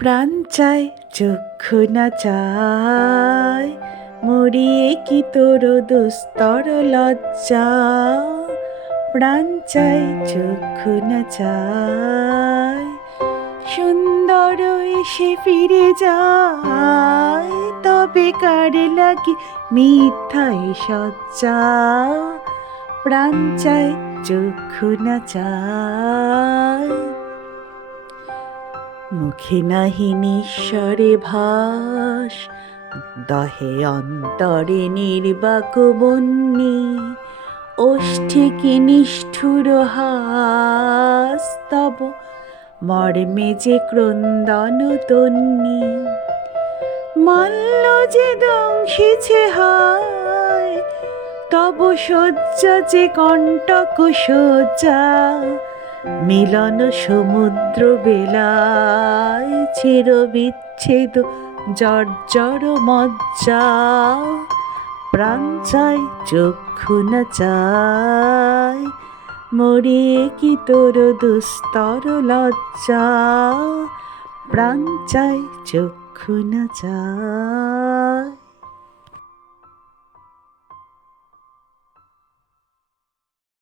প্রাণ চায় চক্ষু না চায়, মরিয়ে কি তোর দুস্তর লজ্জা। প্রাণ চায় চক্ষু না চায়, সুন্দর এসে ফিরে যায়, তবে কার লাগি মিথ্যায় সজ্জা। প্রাণ চায় চক্ষু না চায়, মুখে নাহি নিঃস্বরে ভাস, দহে অন্তরে নির্বাক বন্যি। ওষ্ঠে কি নিষ্ঠুর হাস, তব মর্মে যে ক্রন্দন তন্নি। মল্ল যে দংশিছে হায়, তব শয্যা যে কণ্টক শয্যা। মিলন সমুদ্র বেলায়, চির বিচ্ছেদ জর্জর মজ্জা। প্রাণ চায় চক্ষু না চায়, মরিয়ে কি তোর দুস্তর লজ্জা। প্রাণ চায় চক্ষু না চায়।